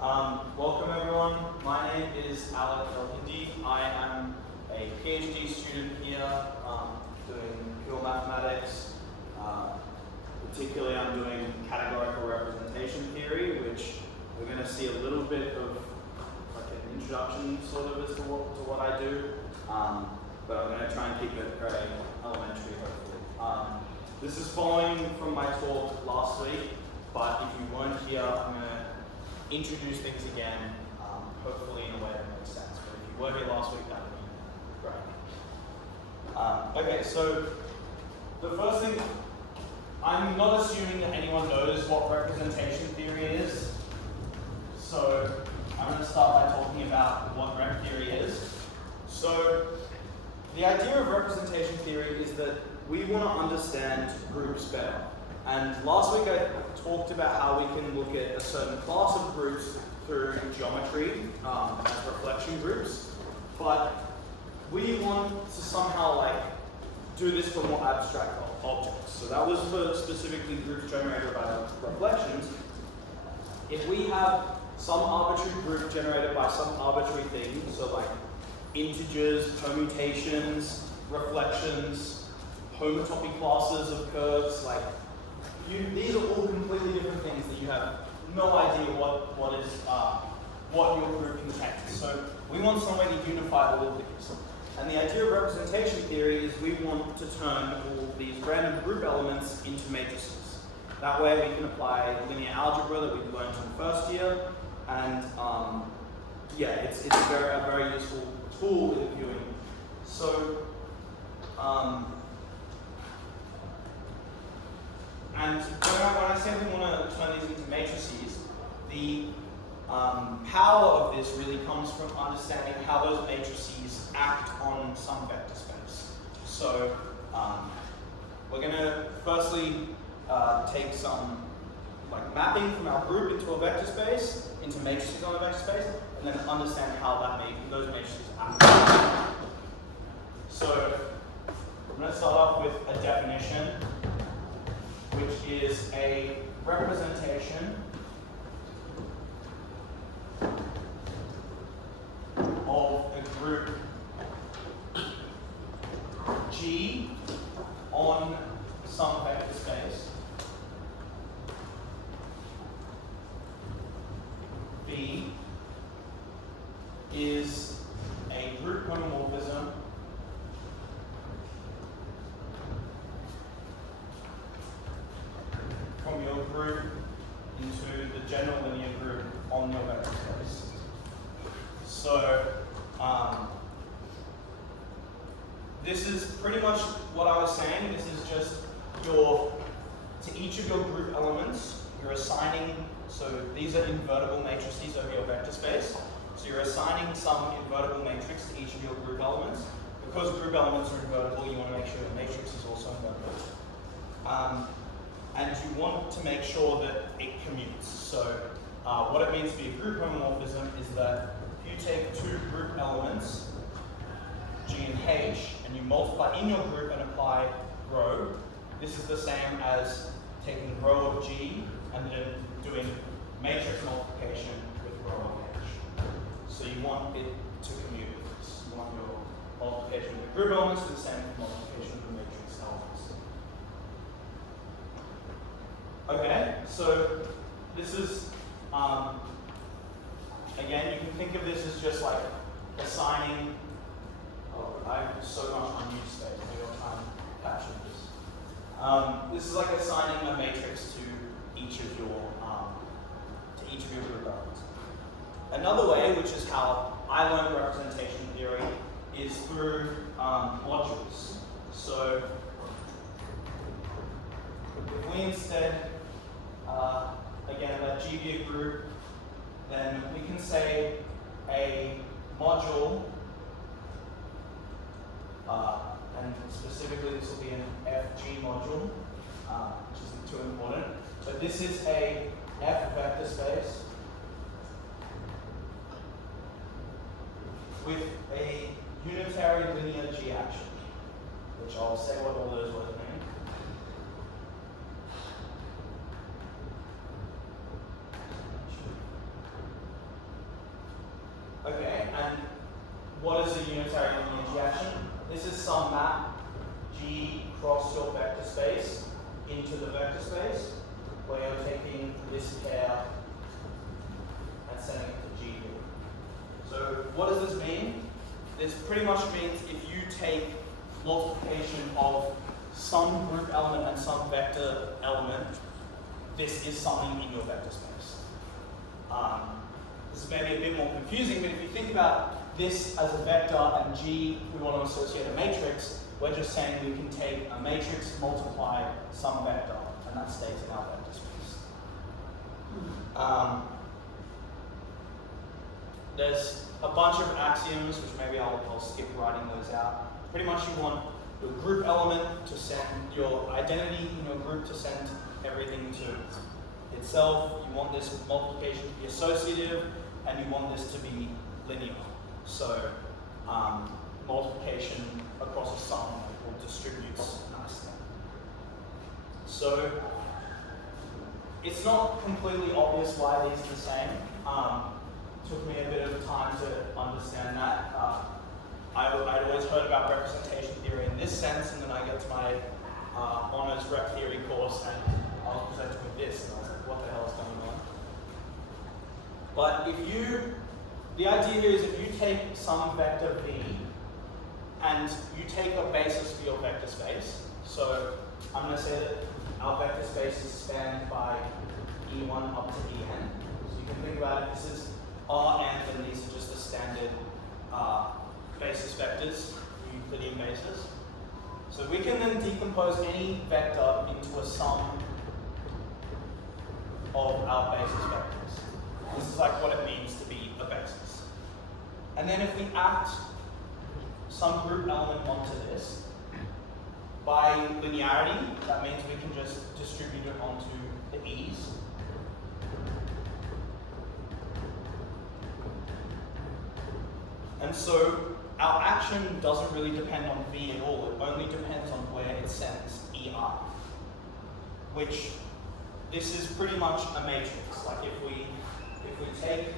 Welcome everyone. My name is Artin-Tits. I am a PhD student here doing pure mathematics. Particularly I'm doing categorical representation theory, which we're going to see a little bit of like an introduction sort of as to what I do. But I'm going to try and keep it very elementary hopefully. This is following from my talk last week, but if you weren't here, I'm going to introduce things again, hopefully in a way that makes sense. But if you were here last week, that would be great. Okay, so the first thing, I'm not assuming that anyone knows what representation theory is. So I'm going to start by talking about what rep theory is. So the idea of representation theory is that we want to understand groups better. And last week I talked about how we can look at a certain class of groups through geometry as reflection groups, but we want to somehow do this for more abstract objects. So that was for specifically groups generated by reflections. If we have some arbitrary group generated by some arbitrary thing, so like integers, permutations, reflections, homotopy classes of curves, these are all completely different things that you have no idea what your group contains. So we want some way to unify all of these. And the idea of representation theory is we want to turn all these random group elements into matrices. That way we can apply linear algebra that we learned in the first year, and it's a very useful tool with viewing. So and when I say we want to turn these into matrices, the power of this really comes from understanding how those matrices act on some vector space. So we're going to firstly take some mapping from our group into a vector space, into matrices on a vector space, and then understand how those matrices act. So I'm going to start off with a definition, which is a representation of a group G on some vector space V is a group homomorphism from your group into the general linear group on your vector space. So this is pretty much what I was saying. This is just to each of your group elements, you're assigning, so these are invertible matrices over your vector space. So you're assigning some invertible matrix to each of your group elements. Because group elements are invertible, you want to make sure the matrix is also invertible. And you want to make sure that it commutes. So what it means to be a group homomorphism is that if you take two group elements, G and H, and you multiply in your group and apply rho, this is the same as taking rho of G and then doing matrix multiplication with rho of H. So you want it to commute with this. You want your multiplication with the group elements to be the same as multiplication with the matrix elements. Okay, so this is, again, you can think of this as just assigning, I have so much unused space, maybe I'll try and capture this. This is assigning a matrix to each of your group elements. Another way, which is how I learned representation theory, is through modules. So if we instead again, let G be a group, then we can say a module, and specifically this will be an FG module, which isn't too important, but this is a F vector space with a unitary linear G action, which I'll say what all those words mean. what is a unitary linear G action? This is some map G cross your vector space into the vector space, where you're taking this pair and sending it to G. So what does this mean? This pretty much means if you take multiplication of some group element and some vector element, this is something in your vector space. This is maybe a bit more confusing, but if you think about this as a vector and G, we want to associate a matrix, we're just saying we can take a matrix, multiply some vector, and that stays in our vector space. There's a bunch of axioms, which maybe I'll skip writing those out. Pretty much you want your group element to send your identity in your group to send everything to itself. You want this multiplication to be associative, and you want this to be linear. So multiplication across a sum will distributes nicely. So it's not completely obvious why these are the same. Took me a bit of time to understand that. I'd always heard about representation theory in this sense, and then I get to my honors rep theory course, and I was presented with this, and I was like, what the hell is going on? But the idea here is if you take some vector v, and you take a basis for your vector space, so I'm going to say that our vector space is spanned by E1 up to En. So you can think about it, this is Rn, and these are just the standard basis vectors, Euclidean basis. So we can then decompose any vector into a sum of our basis vectors. This is like what it means to be a basis. And then if we act some group element onto this, by linearity, that means we can just distribute it onto the e's. And so our action doesn't really depend on V at all. It only depends on where it sends EI, which this is pretty much a matrix. Like if we take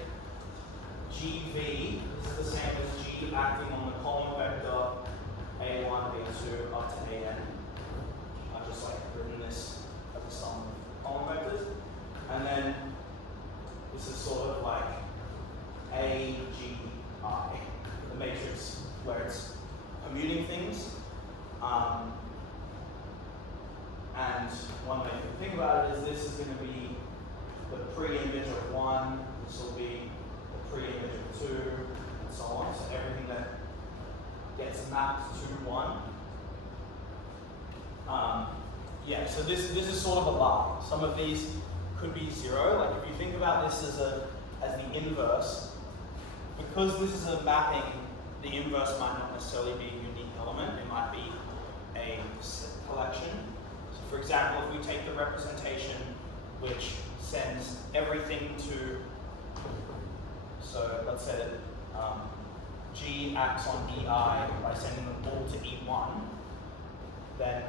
GV, this is the same as G acting on the column vector A1, B2 up to AN. I've just like written this as a sum of column vectors. And then this is sort of like AGI, the matrix where it's commuting things. And one way to think about it is this is going to be the pre-image of 1, this will be the pre-image of 2, and so on. So everything that gets mapped to 1. Yeah, so this is sort of a lie. Some of these could be 0. Like if you think about this as the inverse, because this is a mapping, the inverse might not necessarily be a unique element. It might be a collection. So for example, if we take the representation which sends everything to, so let's say that G acts on EI by sending them all to E1, then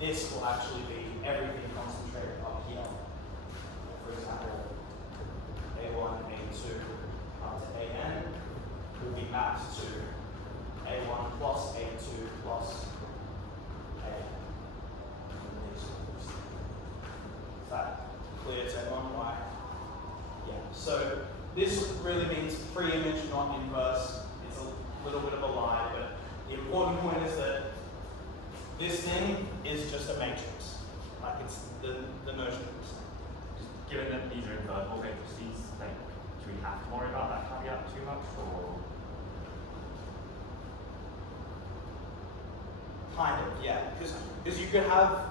this will actually be everything concentrated up here. For example, A1, A2 up to AN will be mapped to A1 plus A2 plus AN. Is that clear to everyone? Why? Yeah. So this really means pre-image, not inverse. It's a little bit of a lie, but the important point is that this thing is just a matrix. Like it's the notion of this. Given that these are invertible matrices, like, do we have to worry about that caveat too much, or? Kind of, yeah. Because you could have,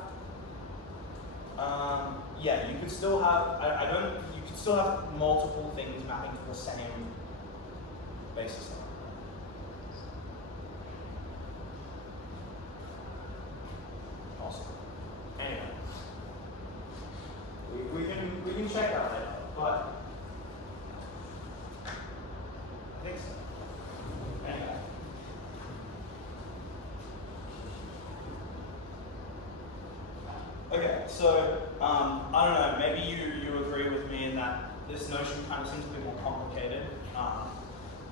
yeah, you could still have. You could still have multiple things mapping to the same basis. Awesome. Anyway, we can check out later, but I think so. Anyway. Okay, so I don't know, maybe you agree with me in that this notion kind of seems a bit more complicated.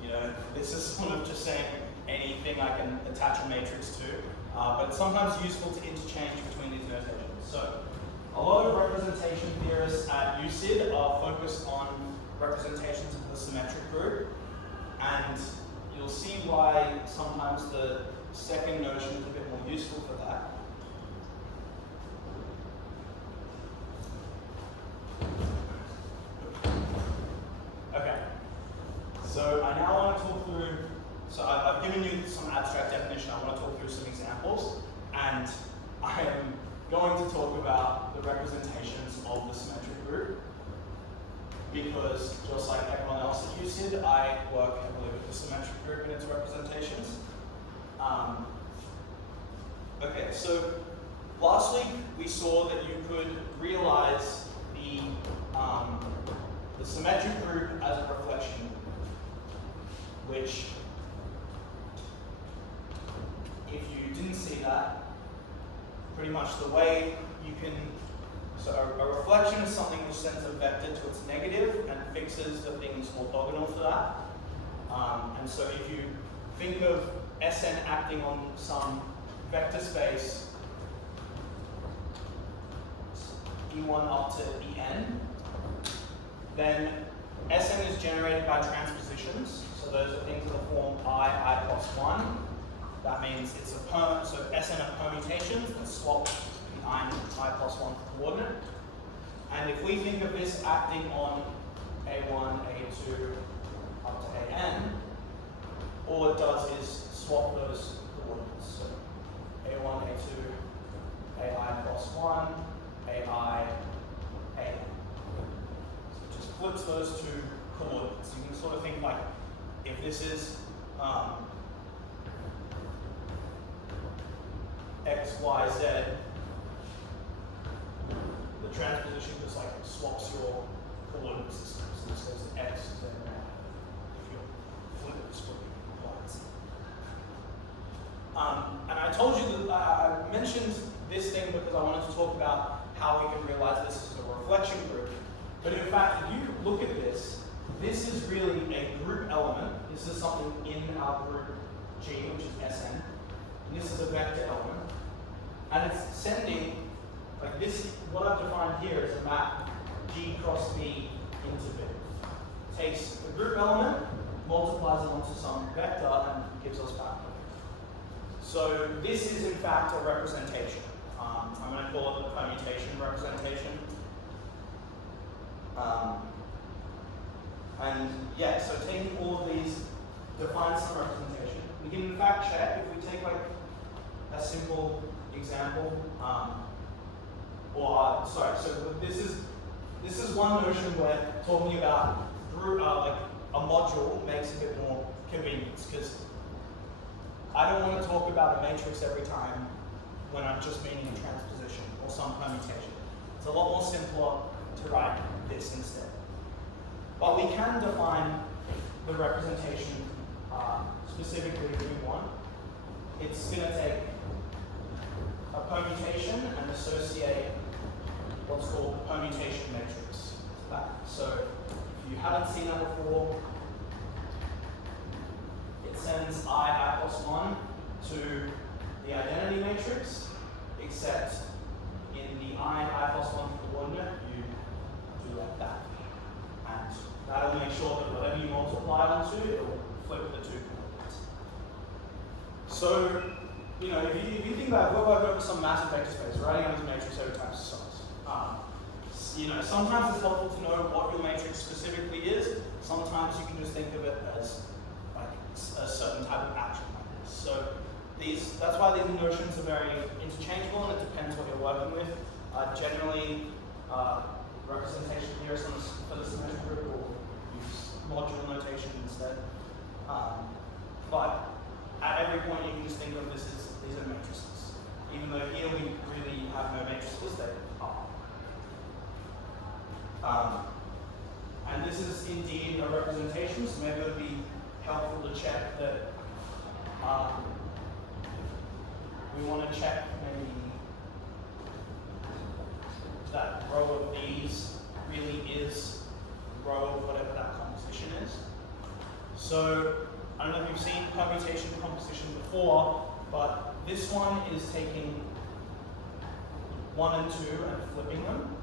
You know, this is sort of just saying anything I can attach a matrix to, but it's sometimes useful to interchange between these notations. So a lot of representation theorists at UCID are focused on representations of the symmetric group, and you'll see why sometimes the second notion is a bit more useful for that. Okay, so I now want to talk through, so I've given you some abstract definition, I want to talk through some examples, and I am going to talk about the representations of the symmetric group, because just like everyone else at UCID, I work heavily with the symmetric group and its representations. Okay, so last week we saw that you could realize the symmetric group as a reflection, which, if you didn't see that, pretty much the way you can, so a reflection is something which sends a vector to its negative and fixes the things orthogonal to that. And so if you think of Sn acting on some vector space E1 up to En, then Sn is generated by transpositions. So those are things of the form I plus 1. That means it's so Sn are permutations that swap the I plus 1 coordinate. And if we think of this acting on A1, A2, up to An, all it does is swap those coordinates. So A1, A2, Ai plus 1, Ai, An. So it just flips those two coordinates. You can sort of think like, if this is X, Y, Z, the transposition just like swaps your coordinate system. So this goes to X, Z, Y. If you flip it, split it. And I told you that I mentioned this thing because I wanted to talk about how we can realize this is a reflection group. But in fact, if you look at this, this is really a group element. This is something in our group G, which is Sn. And this is a vector element. And it's sending, like this, what I've defined here is a map G cross B into B. Takes the group element, multiplies it onto some vector, and gives us back. So this is in fact a representation. I'm going to call it the permutation representation. And yeah, so taking all of these defines some representation. We can in fact check if we take like a simple example, so this is one notion where talking about group, like a module makes a bit more convenience, because I don't want to talk about a matrix every time when I'm just meaning a transposition or some permutation. It's a lot more simpler to write this instead. But we can define the representation specifically if we want. It's going to take a permutation and associate what's called the permutation matrix to that. So if you haven't seen that before, it sends I plus 1 to the identity matrix, except in the I plus 1 coordinate, you do like that. And that'll make sure that whatever you multiply onto, it'll flip the two coordinates. So, you know, if you think about it, we're working over some massive vector space, writing out this matrix every time it's size. You know, sometimes it's helpful to know what your matrix specifically is. Sometimes you can just think of it as like a certain type of action like this. So that's why these notions are very interchangeable, and it depends what you're working with. Generally, representation theorists for the symmetric group will use module notation instead. But at every point you can just think of these are matrices. Even though here we really have no matrices, they are. And this is indeed a representation, so maybe it would be helpful to check that we want to check maybe that row of these really is row of whatever that composition is. So I don't know if you've seen permutation composition before, but this one is taking 1 and 2 and flipping them.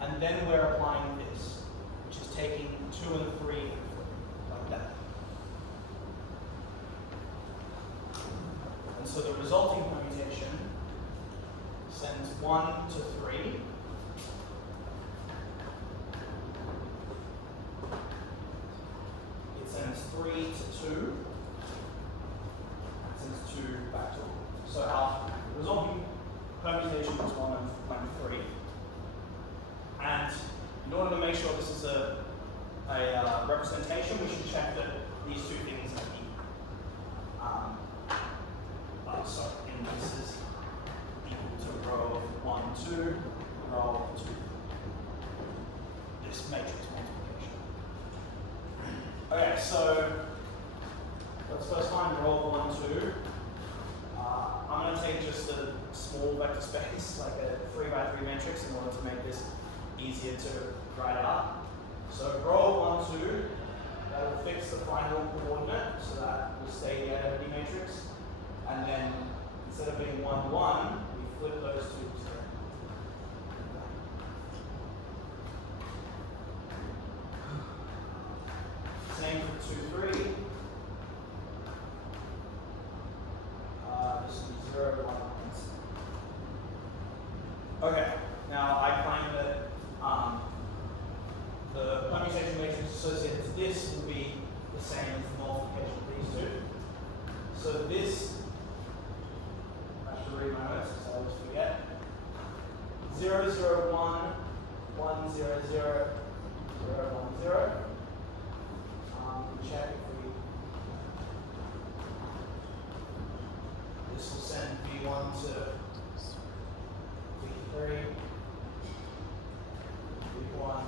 And then we're applying this, which is taking 2 and 3 and flipping, like that. And so the resulting permutation sends 1 to 3. It sends 3 to 2. It sends 2 back to 1. So our resulting permutation is 1 and 3. And in order to make sure this is a representation, we should check that these two things are equal. And this is equal to row of 1, 2, row of 2. This matrix multiplication. Okay, so let's first find row of 1, 2. I'm going to take just a small vector space, like a 3 by 3 matrix, in order to make this easier to write out. So row 1, 2, that will fix the final coordinate, so that will stay the identity matrix. And then instead of being 1, 1, we flip those two to 0. Same for 2, 3. This will be 0, 1, 1. Okay, now I claim that the permutation matrix associated to this will be the same as the multiplication of these two. So this, I should read my notes because I always forget. 0, 0, 1, 1, 0, 0, 0, 1, 0. Check if we. This will send V1 to V3. V1.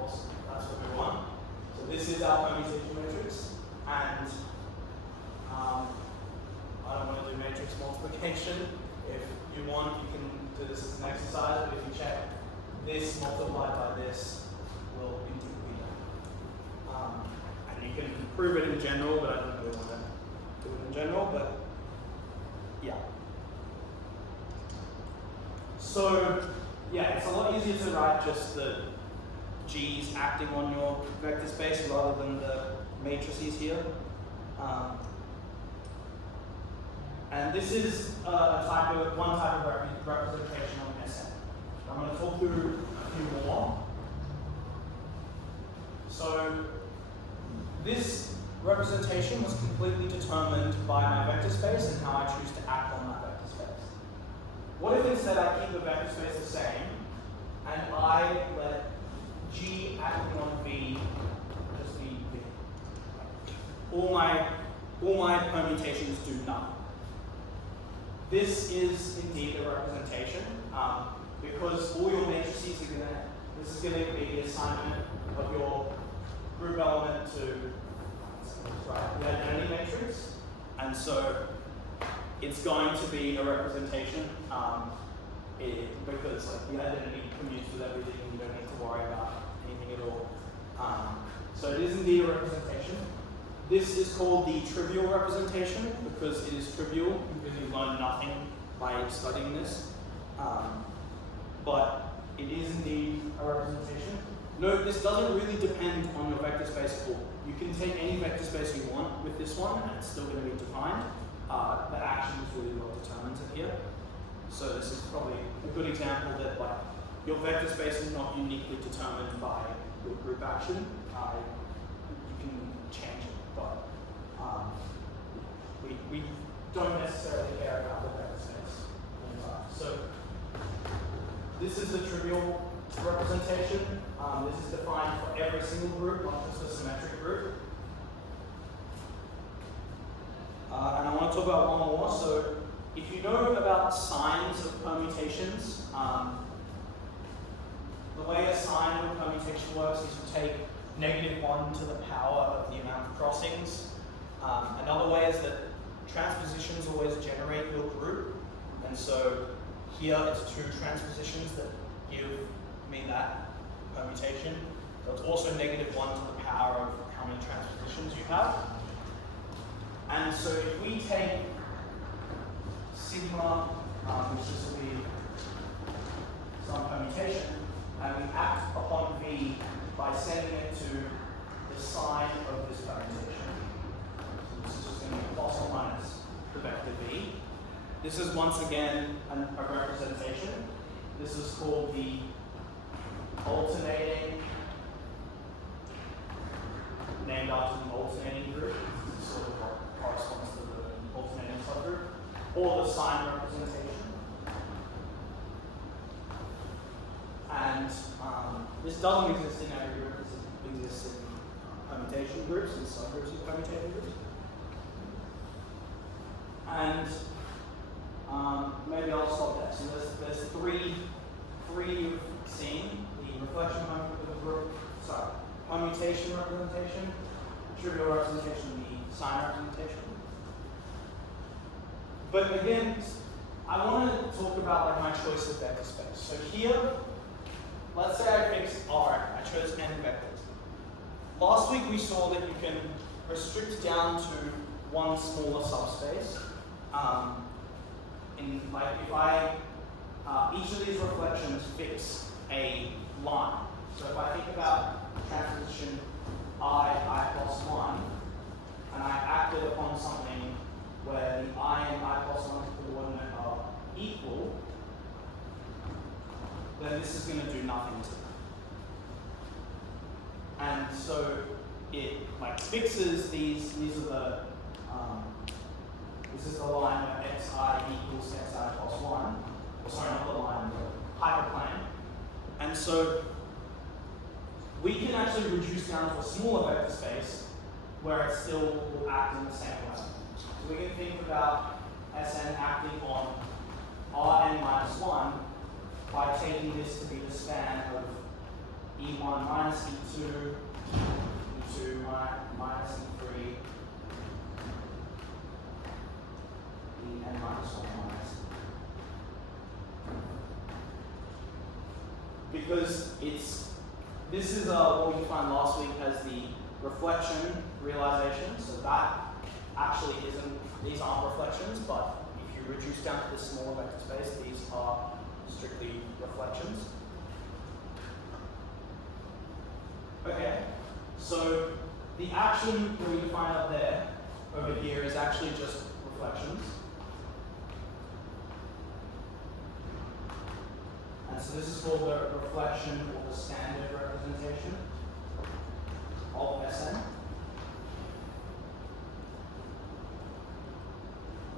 Awesome. That's what we want. So this is our permutation matrix, and I don't want to do matrix multiplication. If you want, you can do this as an exercise, but if you check this multiplied by this will indeed be done. And you can prove it in general, but I don't really want to do it in general, but yeah. So yeah, it's a lot easier to write just the G's acting on your vector space rather than the matrices here. And this is one type of representation on SM. I'm going to talk through a few more. So this representation was completely determined by my vector space and how I choose to act on that vector space. What if instead I keep the vector space the same and I let G acting on V just be V? All my permutations do none. This is indeed a representation because all your matrices are this is going to be the assignment of your group element to the identity matrix, and so it's going to be a representation because like the identity commutes with everything and you don't need to worry about anything at all. So it is indeed a representation. This is called the trivial representation because it is trivial because you learn nothing by studying this. But it is indeed a representation. Note, this doesn't really depend on your vector space at all. You can take any vector space you want with this one and it's still going to be defined. The action is really well determined here. So this is probably a good example that like your vector space is not uniquely determined by your group action. You can change it, but we don't necessarily care about the vector space. So this is the trivial representation. This is defined for every single group, not just a symmetric group. And I want to talk about one more. So if you know about signs of permutations, the way a sign of a permutation works is you take -1 to the power of the amount of crossings. Another way is that transpositions always generate your group. And so here it's 2 transpositions that give me that permutation. So it's also negative 1 to the power of how many transpositions you have. And so if we take sigma, which this will be some permutation, and we act upon V by sending it to the sign of this permutation. So this is just going to be plus or minus the vector V. This is once again a representation. This is called the alternating, named after the alternating group. This is sort of what corresponds to the alternating subgroup, or the sign representation. And this doesn't exist in every group, it exists in permutation groups and subgroups of permutating groups. And maybe I'll stop there. So there's three you've seen: the reflection permutation representation, trivial representation, and the sign representation. But again, I want to talk about like my choice of vector space. So here, let's say I fix R, I chose n vectors. Last week we saw that you can restrict down to one smaller subspace. Like if I, each of these reflections fix a line. So if I think about transposition I plus 1, and I acted upon something where the I and I plus 1 coordinate are equal, then this is going to do nothing to them. And so it like fixes these are the, this is the line where xi equals xi plus 1, or sorry, not the line, the hyperplane. And so we can actually reduce down to a smaller vector space where it still will act in the same way. So we can think about Sn acting on Rn minus 1 by taking this to be the span of E1 minus E2, E2 minus E3, En minus 1 minus. Because this is what we defined last week as the reflection realization. So that actually these aren't reflections, but if you reduce down to this smaller vector space, these are strictly reflections. Okay, so the action that we define up there, over here, is actually just reflections. And so this is called the reflection or the standard representation of Sn.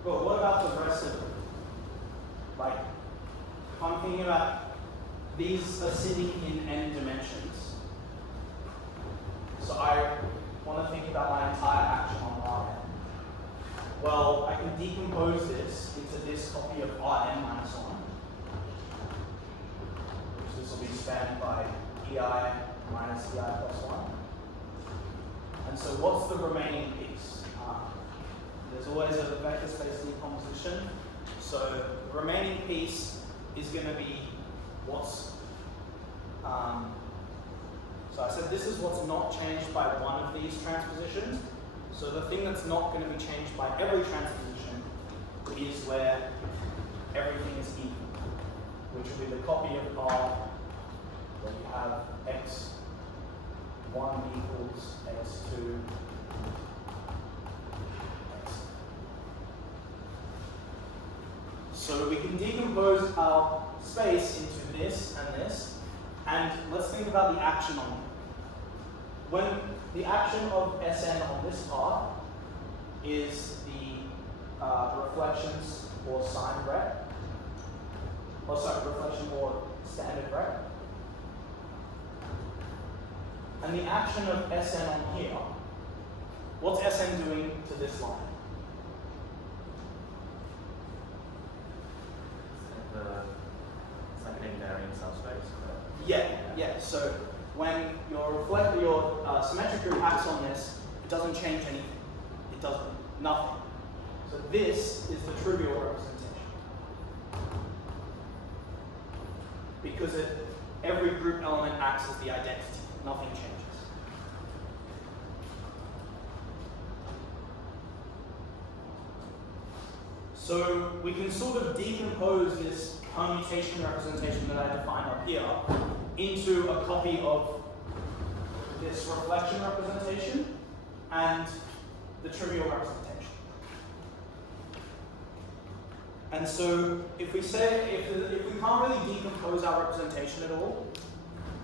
But what about the rest of it? Like, if I'm thinking about these are sitting in n dimensions, so I want to think about my entire action on Rn. Well, I can decompose this into this copy of Rn minus 1. This will be spanned by EI minus EI plus 1. And so what's the remaining piece? There's always a vector space decomposition. So the remaining piece is going to be what's, so I said this is what's not changed by one of these transpositions. So the thing that's not going to be changed by every transposition is where everything is equal, which will be the copy of R where you have x1 equals x2, x. So we can decompose our space into this, and let's think about the action on it. When the action of Sn on this part is the reflections or sign rep, or sorry, reflection or standard rep. And the action of Sn on here, what's Sn doing to this line? It's like an invariant subspace. Yeah. So when your symmetric group acts on this, it doesn't change anything. It does nothing. So this is the trivial representation. Because every group element acts as the identity. Nothing changes. So we can sort of decompose this permutation representation that I defined up here into a copy of this reflection representation and the trivial representation. And so if we say, if we can't really decompose our representation at all,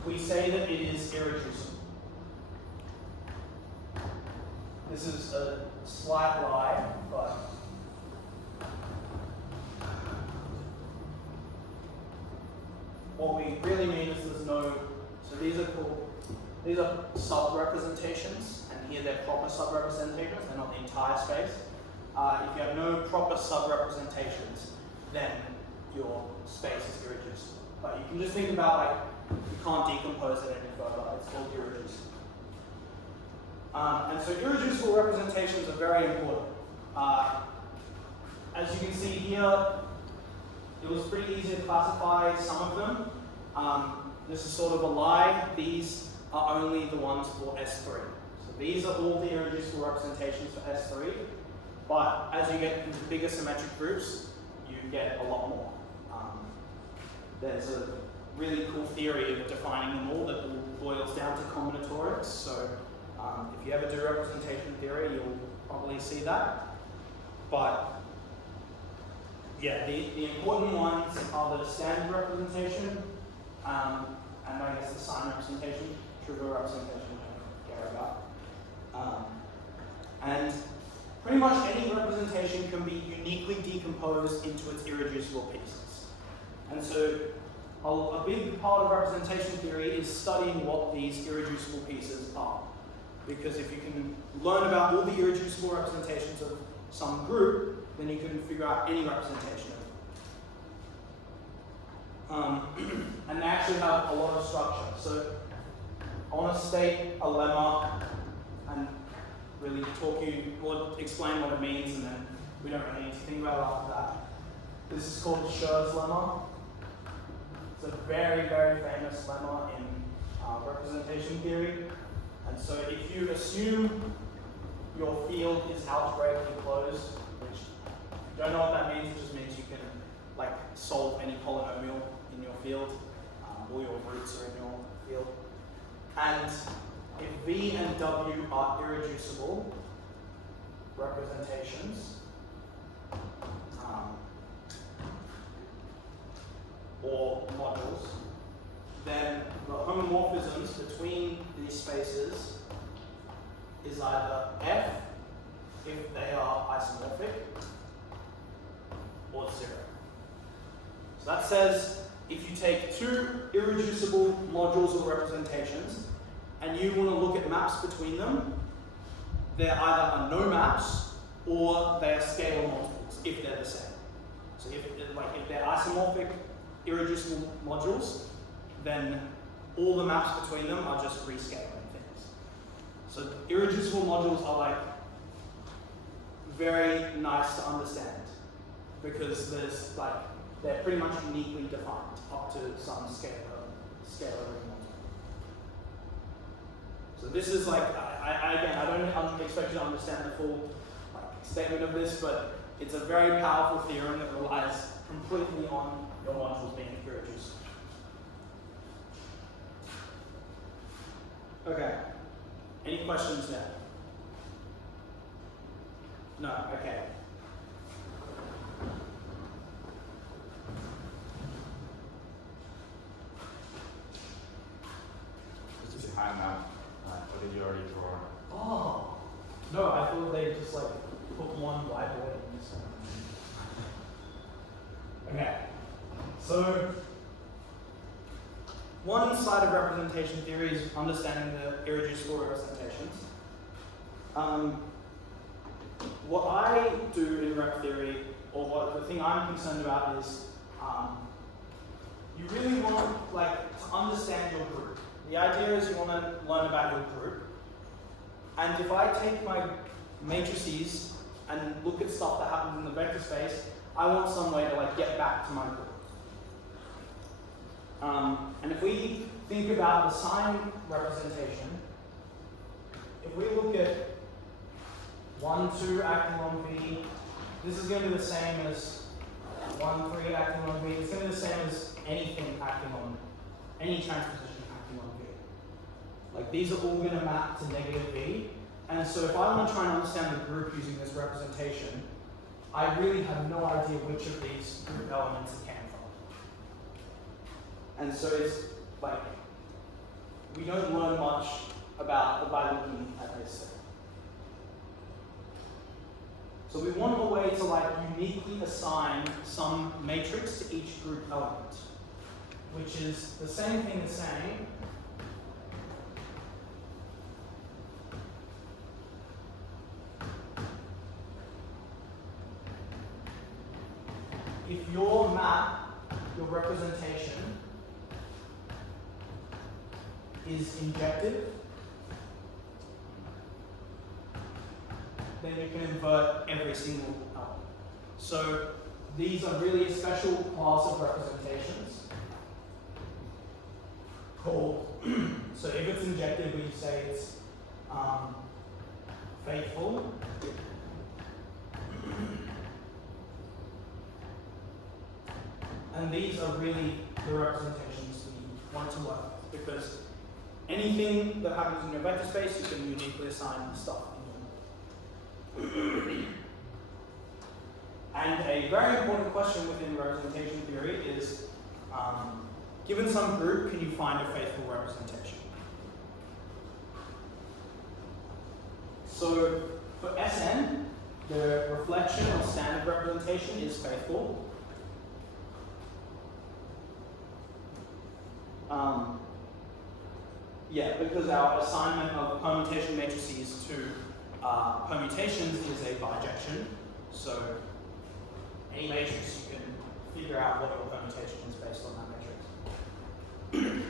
we say that it is irreducible. This is a slight lie, but what we really mean is there's no, so these are sub-representations, and here they're proper sub-representations, they're not the entire space. If you have no proper sub-representations, then your space is irreducible. But you can just think about, like, you can't decompose it any further, it's called irreducible. And so irreducible representations are very important. As you can see here, it was pretty easy to classify some of them. This is sort of a lie. These are only the ones for S3. So these are all the irreducible representations for S3. But as you get into bigger symmetric groups, you get a lot more. There's a really cool theory of defining them all that boils down to combinatorics. So if you ever do representation theory, you'll probably see that. But yeah, the important ones are the standard representation, and I guess the sign representation, trivial representation, I don't care about. And pretty much any representation can be uniquely decomposed into its irreducible pieces. And so a big part of representation theory is studying what these irreducible pieces are. Because if you can learn about all the irreducible representations of some group, then you can figure out any representation of it. And they actually have a lot of structure. So I want to state a lemma and really explain what it means, and then we don't really need to think about it after that. This is called Schur's lemma. It's a very, very famous lemma in representation theory. And so if you assume your field is algebraically closed, which if you don't know what that means, it just means you can like solve any polynomial in your field, all your roots are in your field. And if V and W are irreducible representations, or modules, then the homomorphisms between these spaces is either F, if they are isomorphic, or 0. So that says if you take two irreducible modules or representations and you want to look at maps between them, they're either are no maps or they are scalar multiples if they're the same. So if they're isomorphic irreducible modules, then all the maps between them are just rescaling things. So irreducible modules are like very nice to understand because there's like they're pretty much uniquely defined up to some scalar multiple. So this is like I don't expect you to understand the full statement of this, but it's a very powerful theorem that relies completely on your modules being irreducible. Okay. Any questions now? No? Okay. Just behind that, what did you already draw? Oh! No, I thought they just like put one whiteboard in this one. Okay. So, one side of representation theory is understanding the irreducible representations. What I do in rep theory, or the thing I'm concerned about is, you really want to understand your group. The idea is you want to learn about your group. And if I take my matrices and look at stuff that happens in the vector space, I want some way to get back to my group. And if we think about the sign representation, if we look at 1, 2 acting on V, this is going to be the same as 1, 3 acting on V. It's going to be the same as anything acting on, any transposition acting on V. Like these are all going to map to negative V. And so if I want to try and understand the group using this representation, I really have no idea which of these group elements it came from. And so it's like, we don't learn much about it by looking at this thing. So we want a way to like uniquely assign some matrix to each group element, which is the same thing as saying if your map, your representation is injective, then you can invert every single element. So these are really a special class of representations called, so if it's injective, we say it's faithful. And these are really the representations we want to work with, because anything that happens in your vector space, you can uniquely assign stuff in them. And a very important question within representation theory is, given some group, can you find a faithful representation? So for Sn, the reflection or standard representation is faithful. Yeah, because our assignment of permutation matrices to permutations is a bijection. So any matrix, you can figure out what your permutation is based on that matrix.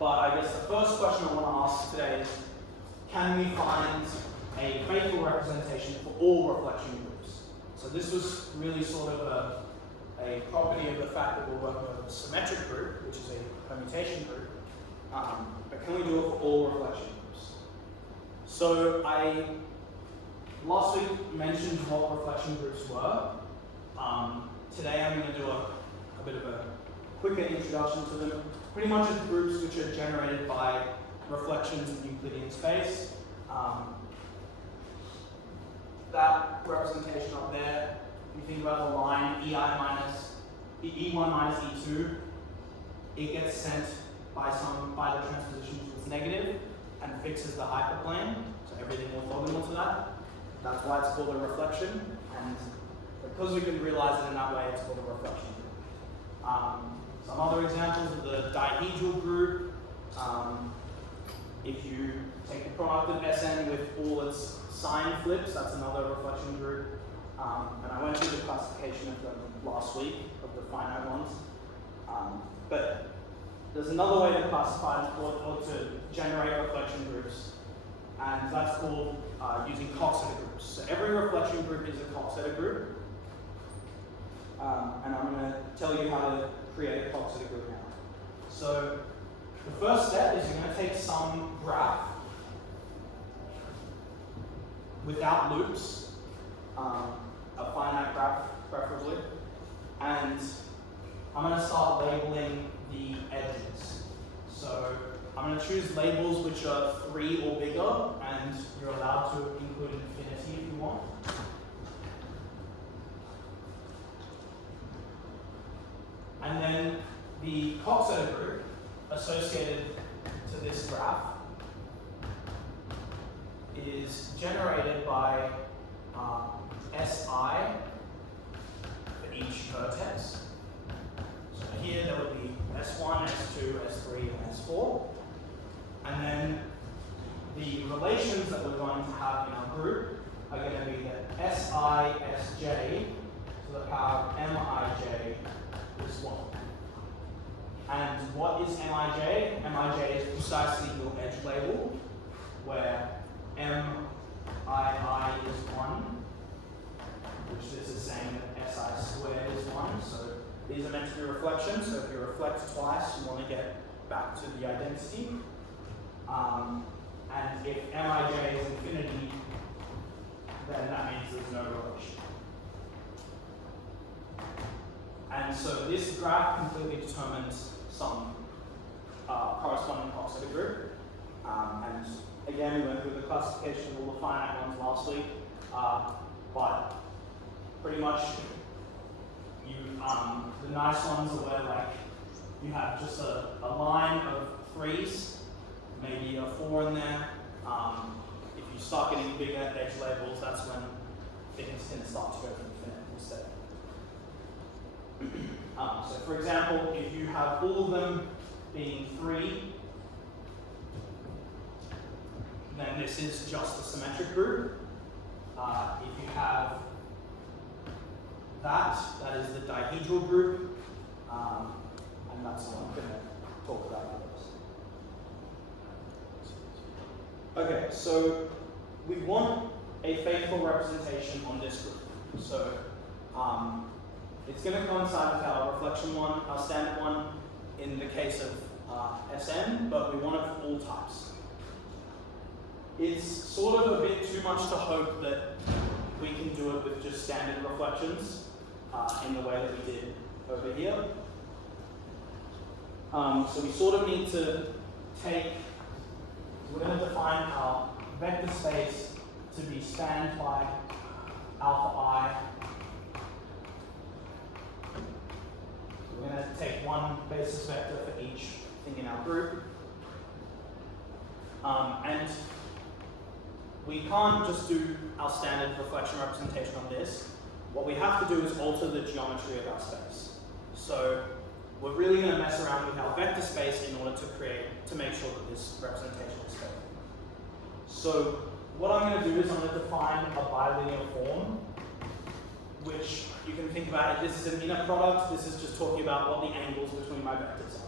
But I guess the first question I want to ask today is, can we find a faithful representation for all reflection groups? So this was really sort of a property of the fact that we're working with a symmetric group, which is a permutation group. But can we do it for all reflection groups? So I last week mentioned what reflection groups were. Today I'm going to do a bit of a quicker introduction to them. Pretty much it's groups which are generated by reflections in Euclidean space. That representation up there, if you think about the line E1 minus E2, it gets sent by the transposition to its negative and fixes the hyperplane, so everything orthogonal to that. That's why it's called a reflection, and because we can realize it in that way, it's called a reflection group. Some other examples of the dihedral group, if you take the product of Sn with all its sign flips, that's another reflection group. And I went through the classification of them last week, of the finite ones. But there's another way to classify or to generate reflection groups, and that's called using Coxeter groups. So every reflection group is a Coxeter group. And I'm going to tell you how to create a Coxeter group now. So the first step is you're going to take some graph without loops, a finite graph preferably, and I'm going to start labeling the edges. So I'm going to choose labels which are 3 or bigger, and you're allowed to include infinity if you want. And then the Coxeter group associated to this graph is generated by Si for each vertex. So here there would be S1, S2, S3, and S4. And then the relations that we're going to have in our group are going to be that Si, Sj to the power of Mij is 1. And what is Mij? Mij is precisely your edge label, where Mii is 1, which is the same that Si squared is 1. So These are meant to be reflections, so if you reflect twice, you want to get back to the identity. And if Mij is infinity, then that means there's no relation. And so this graph completely determines some corresponding Coxeter group. And again, we went through the classification of all the finite ones last week, but pretty much the nice ones are where like you have just a line of 3s, maybe a 4 in there. If you start getting bigger edge labels, that's when things can start to go to infinite instead. So for example, if you have all of them being 3, then this is just a symmetric group. If you have that is the dihedral group, and that's what I'm going to talk about with this. Okay, so we want a faithful representation on this group. So it's going to coincide with our reflection one, our standard one, in the case of Sn, but we want it for all types. It's sort of a bit too much to hope that we can do it with just standard reflections in the way that we did over here. So we sort of need to we're going to define our vector space to be spanned by alpha I. We're going to take one basis vector for each thing in our group. And we can't just do our standard reflection representation on this. What we have to do is alter the geometry of our space. So we're really going to mess around with our vector space in order to make sure that this representation is faithful. So what I'm going to do is I'm going to define a bilinear form, which you can think about it. This is an inner product. This is just talking about what the angles between my vectors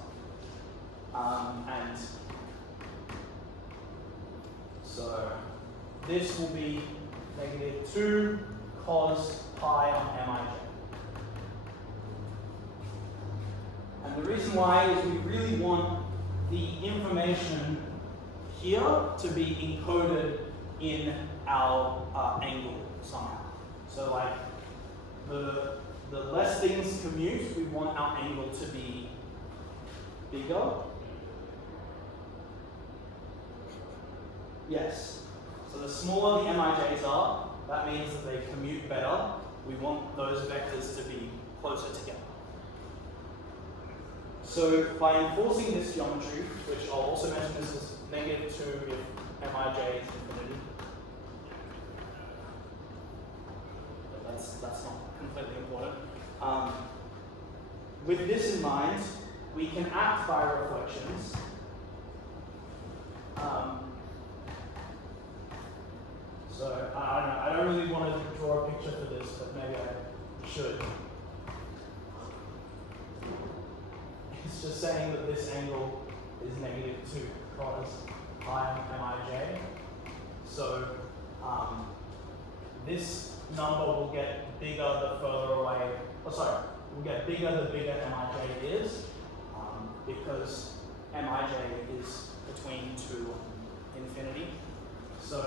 are. And so this will be -2 cos pi on Mij. And the reason why is we really want the information here to be encoded in our angle somehow. So like the less things commute, we want our angle to be bigger. Yes. So the smaller the Mij's are, that means that they commute better. We want those vectors to be closer together. So by enforcing this geometry, which I'll also mention this is -2 if Mij is infinity. But that's not completely important. With this in mind, we can act by reflections. So I don't know, I don't really want to draw a picture for this, but maybe I should. It's just saying that this angle is -2 cos pi on Mij. So this number will get bigger the further away, will get bigger the bigger Mij is, because Mij is between 2 and infinity. So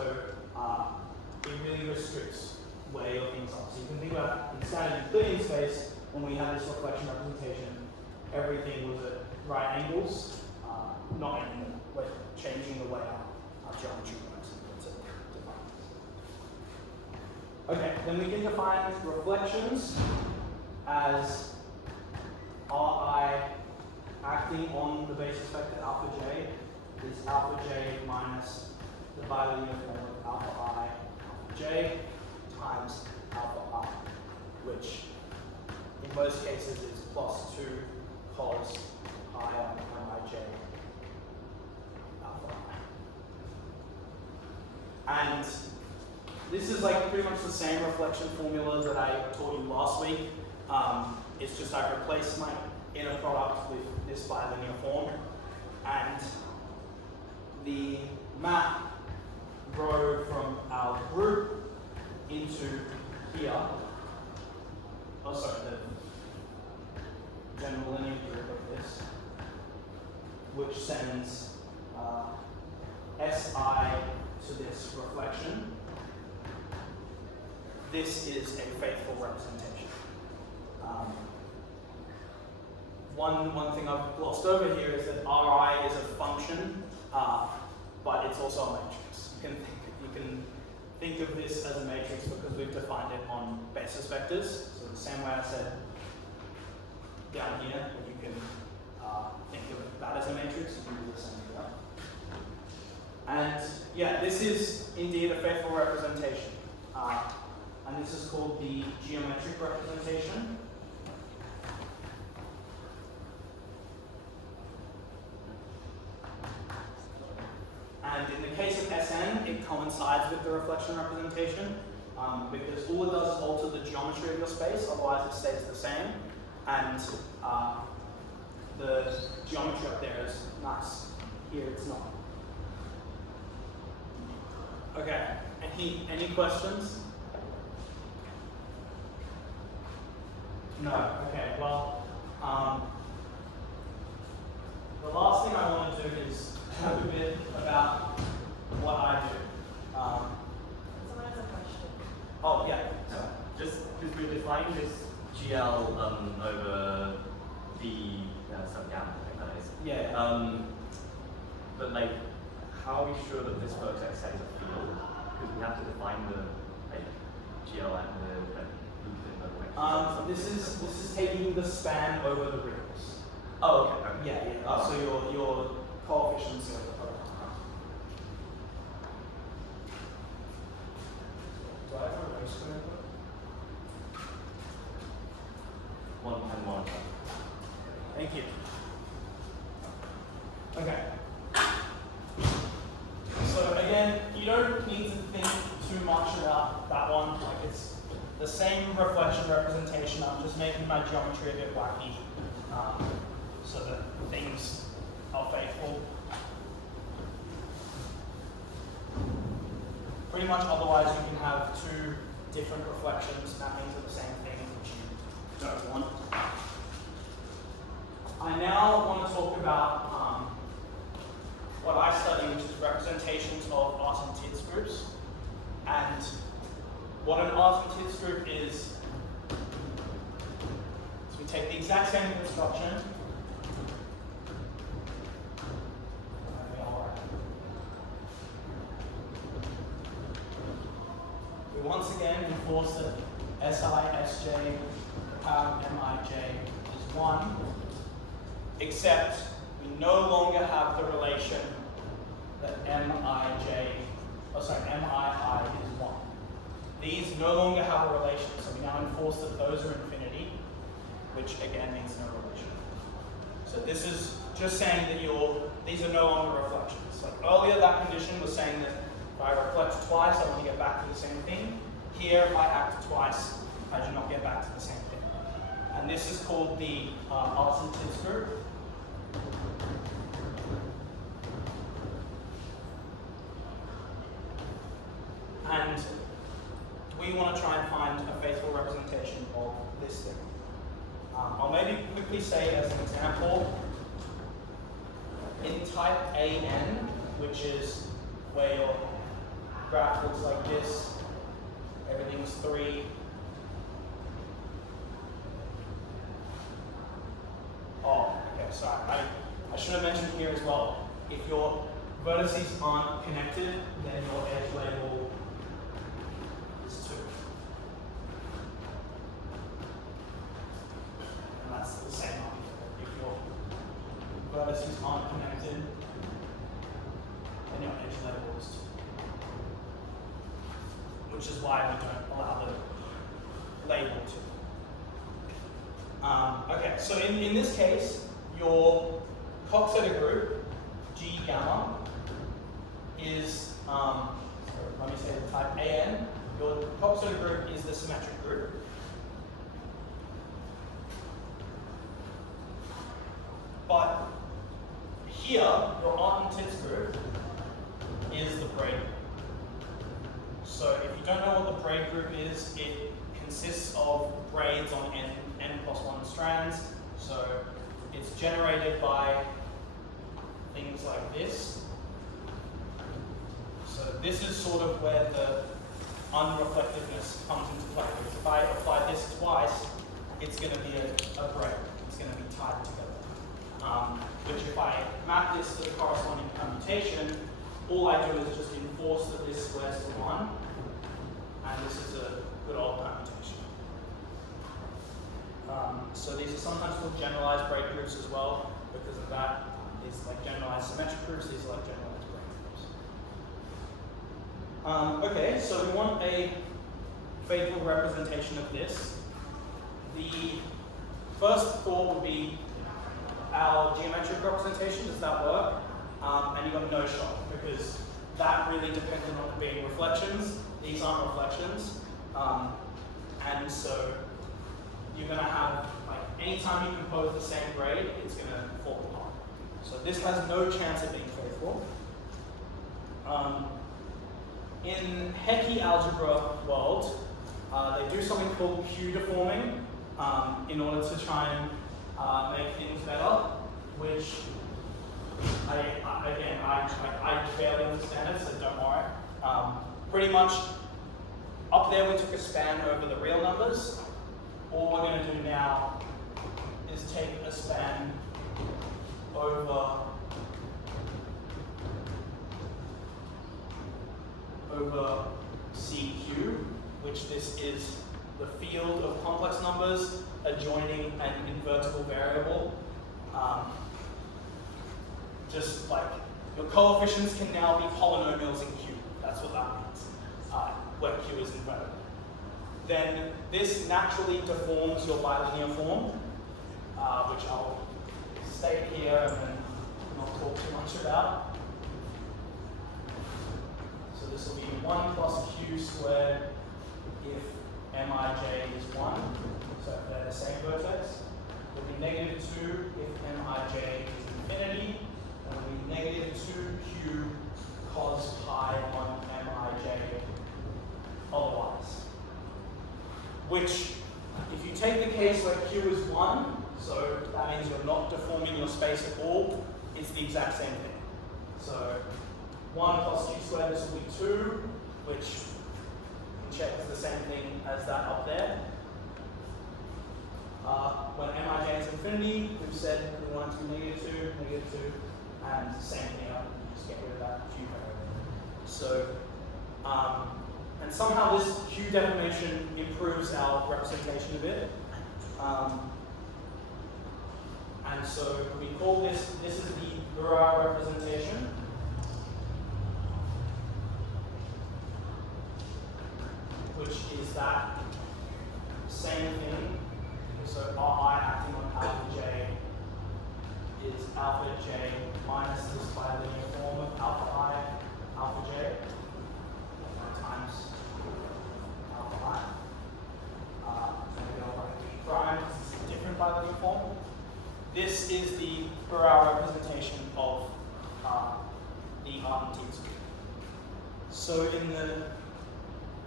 it really restricts where your things are. So you can think about in standard Euclidean space, when we had this reflection representation, everything was at right angles, not anymore. We're changing the way our geometry works to define this. Okay, then we can define reflections as Ri acting on the basis vector alpha j is alpha j minus the bilinear form of alpha I alpha j times alpha I, which in most cases is +2 cos pi on Mij alpha I. And this is like pretty much the same reflection formula that I taught you last week. It's just I've replaced my inner product with this bilinear form, and the map row from our group into here. Oh, sorry. sends SI to this reflection, this is a faithful representation. One thing I've glossed over here is that Ri is a function, but it's also a matrix. You can think of this as a matrix because we've defined it on basis vectors. So the same way I said down here, that you can think of that as a matrix, you can do the same here. And yeah, this is indeed a faithful representation. And this is called the geometric representation. And in the case of Sn, it coincides with the reflection representation because all it does is alter the geometry of your space, otherwise it stays the same. And the geometry up there is nice. Here it's not. Okay, any questions? No, okay, well, the last thing I want to do is talk a bit about what I do. Someone has a question. Oh, yeah. Just because we're defining this GL over the some gamma, I think that is. Yeah. But like, how are we sure that this vertex set is a field? Because we have to define the like GL and the loop in the vectors. This is taking the span over the rings. Oh, okay. Yeah. Oh. So your coefficients are the product. Do I have a race screen? One and one. Thank you. Okay. So again, you don't need to think too much about that one. Like it's the same reflection representation. I'm just making my geometry a bit wacky so that things are faithful. Pretty much otherwise you can have two different reflections mapping to the same thing, which you don't want. I now want to talk about what I study, which is representations of Artin-Tits groups. And what an Artin-Tits group is we take the exact same construction. We once again enforce that Si, Sj, power Mij is 1, except we no longer have the relation that Mii is 1. These no longer have a relation, so we now enforce that those are infinity, which again means no relation. So this is just saying that these are no longer reflections. Like earlier, that condition was saying that if I reflect twice, I want to get back to the same thing. Here, if I act twice, I do not get back to the same thing. And this is called the Artin-Tits group. And we want to try and find a faithful representation of this thing. I'll maybe quickly say as an example, in type AN, which is where your graph looks like this, everything's 3. Oh, okay, sorry. I should have mentioned here as well, if your vertices aren't connected, then your edge label is 2. And that's the same argument. If your vertices aren't connected, then your edge label is 2. Which is why we don't allow the label to. Okay, so in this case, your Coxeter group, G gamma, is, let me say the type AN. Your Coxeter group is the symmetric group. But here, your Artin-Tits group is the braid group. So if you don't know what the braid group is, it consists of braids on n plus 1 strands. So it's generated by things this is sort of where the unreflectiveness comes into play. Because if I apply this twice, it's going to be a break. It's going to be tied together. Which if I map this to the corresponding permutation, all I do is just enforce that this squares to 1, and this is a good old permutation. So these are sometimes called generalized break groups as well, because of that. These are like generalized symmetric groups, these are like generalized break groups. Okay, so we want a faithful representation of this. The first thought would be our geometric representation. Does that work? And you've got no shot, because that really depended on it being reflections. These aren't reflections. And so you're going to have, like, anytime you compose the same grade, it's going to fall apart. So this has no chance of being faithful. In Hecky algebra world, they do something called Q deforming in order to try and make things better, which I barely understand it, so don't worry. Pretty much up there we took a span over the real numbers. All we're going to do now is take a span over CQ, which this is the field of complex numbers adjoining an invertible variable. Just like your coefficients can now be polynomials in Q. That's what that means, where Q is invertible. Then this naturally deforms your bilinear form, which I'll state here and then not talk too much about. So this will be 1 plus Q squared if Mij is 1, so if they're the same vertex. It will be negative 2 if Mij is infinity, and it will be negative 2Q cos pi on Mij otherwise. Which, if you take the case where Q is 1, so that means you're not deforming your space at all, it's the exact same thing. So 1 plus Q squared, this will be 2, which you can check is the same thing as that up there. When Mij is infinity, we've said we want it to be negative 2, and same thing up, just get rid of that Q variable. So, and somehow this Q deformation improves our representation a bit. And so we call this is the Burrard representation. Which is that same thing. So Ri acting on alpha j is alpha j minus this bilinear form of alpha I, alpha j, times alpha I. Maybe I'll write B prime because it's a different bilinear form. This is the Burrard representation of the Artin-Tits. So in the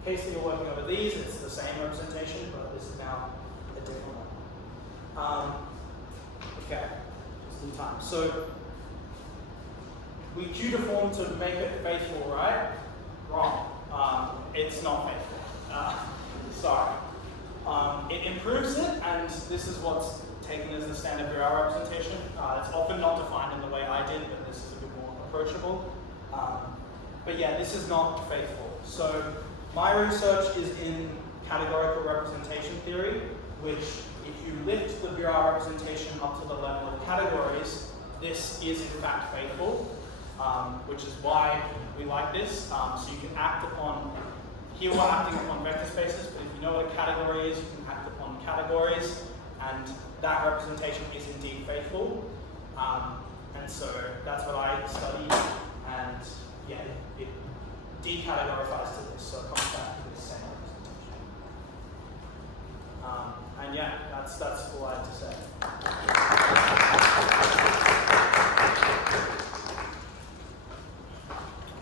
case that you're working over these, it's the same representation, but this is now a different one. Okay, just in time. So we Q deform to make it faithful, right? Wrong. It's not faithful. Sorry. It improves it, and this is what's taken as the standard Burrard representation. It's often not defined in the way I did, but this is a bit more approachable. But yeah, this is not faithful. So my research is in categorical representation theory, which if you lift the Burrard representation up to the level of categories, this is in fact faithful, which is why we like this. So you can act upon, here we're acting upon vector spaces, but if you know what a category is, you can act upon categories, and that representation is indeed faithful. And so that's what I studied, and yeah, it decategorifies to this, so it comes back to